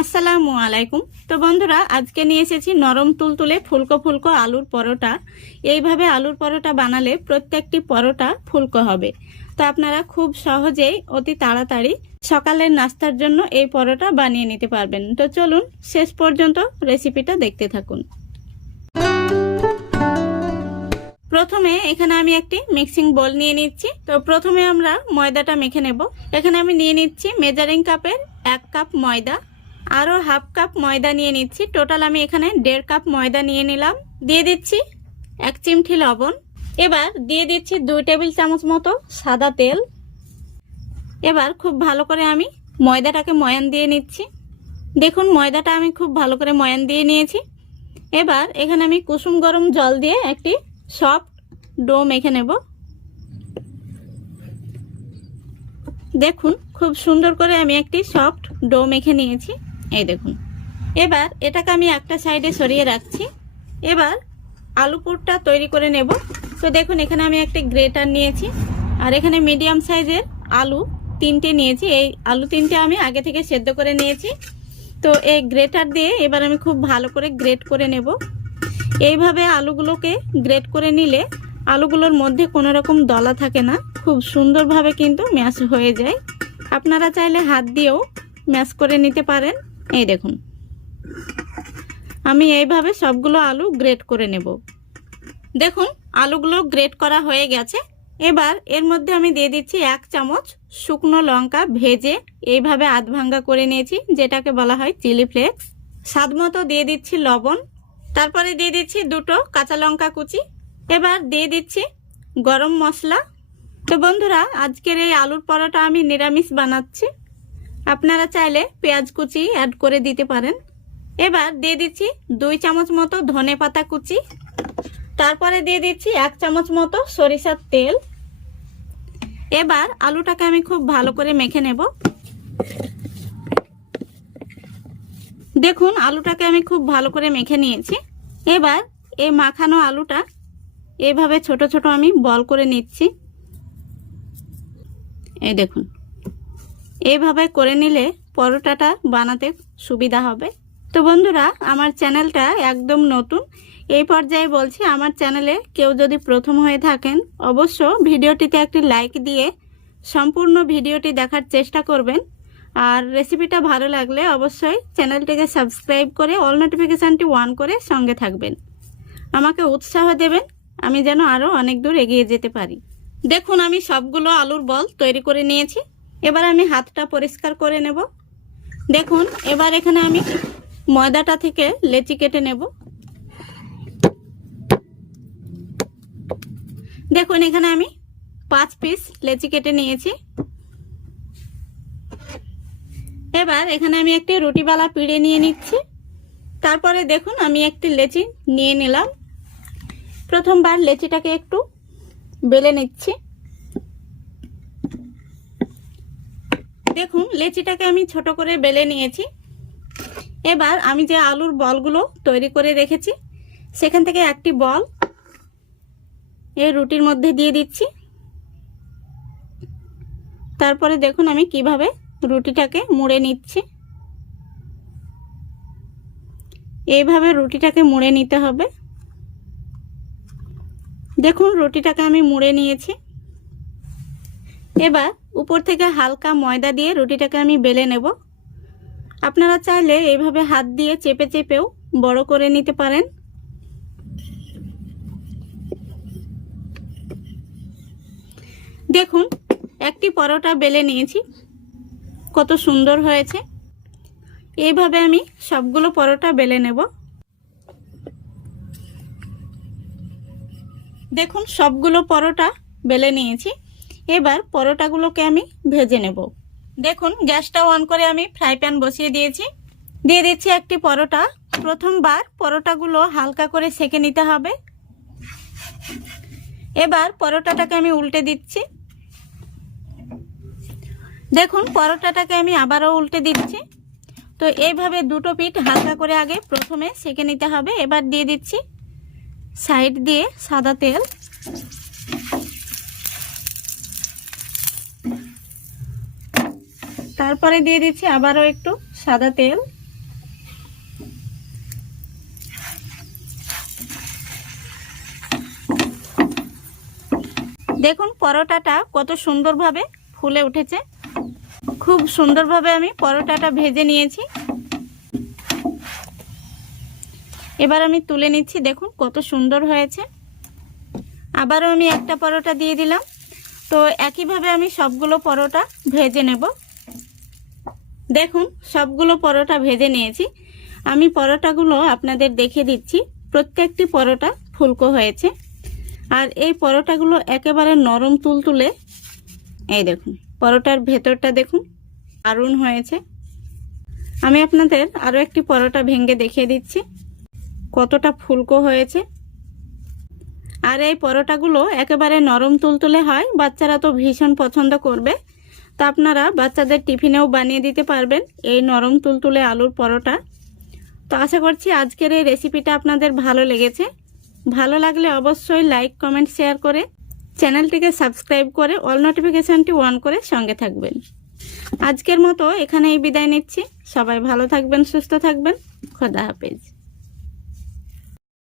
আসসালামু আলাইকুম। তো বন্ধুরা, আজকে নিয়ে এসেছি নরম তুলতুলে ফুলকো ফুলকো আলুর পরোটা। এইভাবে আলুর পরোটা বানালে প্রত্যেকটি পরোটা ফুলকো হবে। তো আপনারা খুব সহজেই অতি তাড়াতাড়ি সকালের নাস্তার জন্য এই পরোটা বানিয়ে নিতে পারবেন। তো চলুন শেষ পর্যন্ত রেসিপিটা দেখতে থাকুন। প্রথমে এখানে আমি একটি মিক্সিং বোল নিয়ে নিচ্ছি। তো প্রথমে আমরা ময়দাটা মেখে নেব। এখানে আমি নিয়ে নিচ্ছি মেজারিং কাপের 1 কাপ ময়দা, আরও হাফ কাপ ময়দা নিয়ে নিচ্ছি। টোটাল আমি এখানে 1.5 কাপ ময়দা নিয়ে নিলাম। দিয়ে দিচ্ছি 1 চিমটি লবণ। এবার দিয়ে দিচ্ছি 2 টেবিল চামচ মতো সাদা তেল। এবার খুব ভালো করে আমি ময়দাটাকে ময়ান দিয়ে নিচ্ছি। দেখুন ময়দাটা আমি খুব ভালো করে ময়ান দিয়ে নিয়েছি। এবার এখানে আমি কুসুম গরম জল দিয়ে একটি সফট ডো মেখে নেব। দেখুন খুব সুন্দর করে আমি একটি সফট ডো মেখে নিয়েছি। এই দেখুন, এবার এটাকে আমি একটা সাইডে সরিয়ে রাখছি। এবার আলু পুরটা তৈরি করে নেব। তো দেখুন এখানে আমি একটা গ্রেটার নিয়েছি, আর এখানে মিডিয়াম সাইজের আলু 3টে নিয়েছি। এই আলু 3টে আমি আগে থেকে সেদ্ধ করে নিয়েছি। তো এই গ্রেটার দিয়ে এবার আমি খুব ভালো করে গ্রেট করে নেব। এইভাবে আলুগুলোকে গ্রেট করে নিলে আলুগুলোর মধ্যে কোনো রকম দলা থাকে না, খুব সুন্দরভাবে কিন্তু ম্যাশ হয়ে যায়। আপনারা চাইলে হাত দিয়েও ম্যাশ করে নিতে পারেন। এই দেখুন আমি এইভাবে সবগুলো আলু গ্রেট করে নেব। দেখুন আলুগুলো গ্রেট করা হয়ে গেছে। এবার এর মধ্যে আমি দিয়ে দিচ্ছি 1 চামচ শুকনো লঙ্কা ভেজে এইভাবে আধ ভাঙ্গা করে নিয়েছি, যেটাকে বলা হয় চিলি ফ্লেক্স। স্বাদ মতো দিয়ে দিচ্ছি লবণ। তারপরে দিয়ে দিচ্ছি 2টো কাঁচা লঙ্কা কুচি। এবার দিয়ে দিচ্ছি গরম মশলা। তো বন্ধুরা, আজকের এই আলুর পরোটা আমি নিরামিষ বানাচ্ছি, আপনারা চাইলে পেঁয়াজ কুচি অ্যাড করে দিতে পারেন। এবার দিয়ে দিচ্ছি 2 চামচ মতো ধনে পাতা কুচি। তারপরে দিয়ে দিচ্ছি 1 চামচ মতো সরিষার তেল। এবার আলুটাকে আমি খুব ভালো করে মেখে নেব। দেখুন আলুটাকে আমি খুব ভালো করে মেখে নিয়েছি। এবার এই মাখানো আলুটা এভাবে ছোট ছোট আমি বল করে নিচ্ছি। এই দেখুন এইভাবে করে নিলে পরোটাটা বানাতে সুবিধা হবে। তো বন্ধুরা, আমার চ্যানেলটা একদম নতুন। এই পর্যায়ে বলছি, আমার চ্যানেলে কেউ যদি প্রথম হয়ে থাকেন অবশ্য ভিডিওটিতে একটি লাইক দিয়ে সম্পূর্ণ ভিডিওটি দেখার চেষ্টা করবেন। আর রেসিপিটা ভালো লাগলে অবশ্যই চ্যানেলটিকে সাবস্ক্রাইব করে অল নোটিফিকেশানটি অন করে সঙ্গে থাকবেন। আমাকে উৎসাহ দেবেন, আমি যেন আরও অনেক দূর এগিয়ে যেতে পারি। দেখুন আমি সবগুলো আলুর বল তৈরি করে নিয়েছি। এবার আমি হাতটা পরিষ্কার করে নেব। দেখুন এবার এখানে আমি ময়দাটা থেকে লেচি কেটে নেব। দেখুন এখানে আমি 5 পিস লেচি কেটে নিয়েছি। এবার এখানে আমি একটি রুটিবালা পিড়ে নিয়ে নিচ্ছি। তারপরে দেখুন আমি একটি লেচি নিয়ে নিলাম। প্রথমবার লেচিটাকে একটু বেলে নিচ্ছি। দেখুন লেচিটাকে আমি ছোট করে বেলে নিয়েছি। এবার আমি যে আলুর বলগুলো তৈরি করে রেখেছি সেখান থেকে একটি বল এই রুটির মধ্যে দিয়ে দিচ্ছি। তারপরে দেখুন আমি কিভাবে রুটিটাকে মুড়ে নিচ্ছি। এইভাবে রুটিটাকে মুড়ে নিতে হবে। দেখুন রুটিটাকে আমি মুড়ে নিয়েছি। এবার উপর থেকে হালকা ময়দা দিয়ে রুটিটাকে আমি বেলে নেব। আপনারা চাইলে এইভাবে হাত দিয়ে চেপে চেপেও বড় করে নিতে পারেন। দেখুন একটি পরোটা বেলে নিয়েছি, কত সুন্দর হয়েছে। এইভাবে আমি সবগুলো পরোটা বেলে নেব। দেখুন সবগুলো পরোটা বেলে নিয়েছি। এবার পরোটাগুলোকে আমি ভেজে নেব। দেখুন গ্যাসটা অন করে আমি ফ্রাই প্যান বসিয়ে দিয়েছি। দিয়ে দিচ্ছি একটি পরোটা। প্রথমবার পরোটাগুলো হালকা করে সেঁকে নিতে হবে। এবার পরোটাটাকে আমি উল্টে দিচ্ছি। দেখুন পরোটাটাকে আমি আবারও উল্টে দিচ্ছি। তো এইভাবে দুটো পিঠ হালকা করে আগে প্রথমে সেঁকে নিতে হবে। এবার দিয়ে দিচ্ছি সাইড দিয়ে সাদা তেল। তারপরে দিয়ে দিচ্ছি আবারও একটু সাদা তেল। দেখুন পরোটাটা কত সুন্দরভাবে ফুলে উঠেছে। খুব সুন্দরভাবে আমি পরোটাটা ভেজে নিয়েছি। এবার আমি তুলে নিচ্ছি। দেখুন কত সুন্দর হয়েছে। আবারও আমি একটা পরোটা দিয়ে দিলাম। তো একইভাবে আমি সবগুলো পরোটা ভেজে নেব। দেখুন সবগুলো পরোটা ভেজে নিয়েছি। আমি পরোটাগুলো আপনাদের দেখিয়ে দিচ্ছি। প্রত্যেকটি পরোটা ফুলকো হয়েছে। আর এই পরোটাগুলো একেবারে নরম তুলতুলে। এই দেখুন পরোটার ভেতরটা দেখুন দারুণ হয়েছে। আমি আপনাদের আরও একটি পরোটা ভেঙে দেখিয়ে দিচ্ছি কতটা ফুলকো হয়েছে। আর এই পরোটাগুলো একেবারে নরম তুলতুলে হয়, বাচ্চারা তো ভীষণ পছন্দ করবে। তো আপনারা বাচ্চাদের টিফিনেও বানিয়ে দিতে পারবেন এই নরম তুলতুলে আলুর পরোটা। তো আশা করছি আজকের এই রেসিপিটা আপনাদের ভালো লেগেছে। ভালো লাগলে অবশ্যই লাইক, কমেন্ট, শেয়ার করে চ্যানেলটিকে সাবস্ক্রাইব করে অল নোটিফিকেশনটি অন করে সঙ্গে থাকবেন। আজকের মতো এখানেই বিদায় নিচ্ছি। সবাই ভালো থাকবেন, সুস্থ থাকবেন। খোদা হাফেজ।